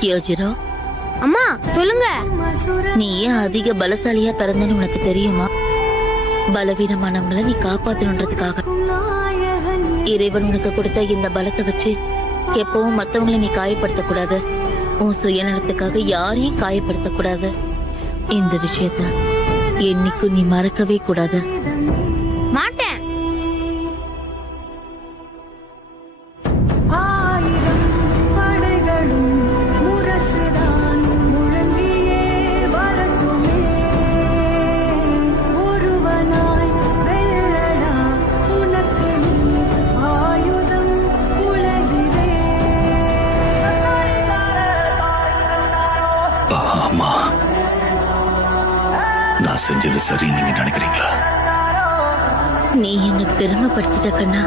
யோஜிரோ, அம்மா சொல்லுங்க. நீ ஏன் அதிக பலசாலியா பிறந்தன்னு உனக்கு தெரியுமா? பலவீனமானவங்களை நீ காப்பாத்தணுன்றதுக்காக. இறைவன் உனக்கு கொடுத்த இந்த பலத்தை வச்சு எப்பவும் மத்தவங்களை நீ காயப்படுத்த கூடாது. உன் சுயநலத்துக்காக யாரையும் காயப்படுத்த கூடாது. இந்த விஷயத்த என்னைக்கும் நீ மறக்கவே கூடாது. மாட்டேன். நான் செஞ்சது சரி நீங்க நினைக்கிறீங்களா? நீ என்ன பெருமைப்படுத்திட்ட கண்ணா.